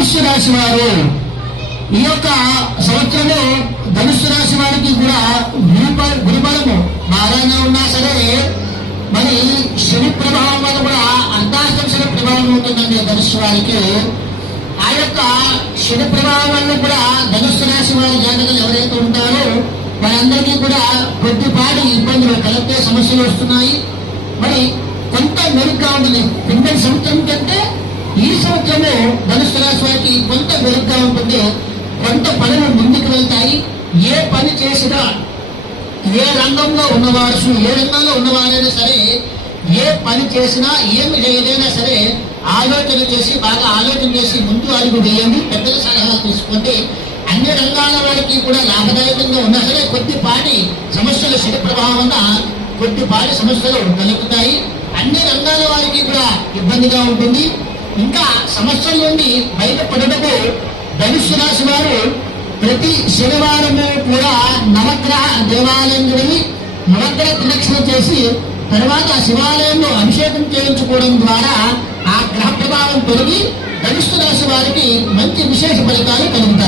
ధనుస్సు రాశి వారు ఈ యొక్క సంవత్సరంలో ధనుస్సు రాశి వారికి కూడా గురుబలము బాగానే ఉన్నా సరే మరి శని ప్రభావం వల్ల కూడా అర్ధాష్టమ శని ప్రభావం ఉంటుందండి ధనుస్సు వారికి. ఆ యొక్క శని ప్రభావం వల్ల కూడా ధనుస్సు రాశి వారి జాతకులు ఎవరైతే ఉంటారో వారందరికీ కూడా కొద్దిపాటి ఇబ్బందులు కలిగే సమస్యలు వస్తున్నాయి. మరి కొంత మెరుగ్గా ఉంటుంది. కింద సంవత్సరం కంటే ఈ సంవత్సరంలో ధనుస్సు రాశి వారికి కొంత మెరుగ్గా ఉంటుంది. కొంత పనులు ముందుకు వెళ్తాయి. ఏ పని చేసినా ఏ రంగంలో ఉన్నవారు ఏ రంగంలో ఉన్నవారైనా సరే ఏ పని చేసినా ఏమి చేయలేనా సరే ఆలోచన చేసి బాగా ఆలోచన చేసి ముందు అడుగు వేయండి. పెద్దల సలహాలు తీసుకోండి. అన్ని రంగాల వారికి కూడా లాభదాయకంగా ఉన్నా సరే కొద్దిపాటి సమస్యలు శని ప్రభావం వల్ల కొద్దిపాటి సమస్యలు కలుగుతాయి. అన్ని రంగాల వారికి కూడా ఇబ్బందిగా ఉంటుంది. ఇంకా సమస్యల నుండి బయటపడటకు ధనుస్సు రాశి వారు ప్రతి శనివారము కూడా నవగ్రహ దేవాలయం వెళ్ళి నవగ్రహ ప్రదక్షిణ చేసి తర్వాత శివాలయంలో అభిషేకం చేయించుకోవడం ద్వారా ఆ గ్రహ ప్రభావం తొలగి ధనుస్సు రాశి వారికి మంచి విశేష ఫలితాలు కలుగుతాయి.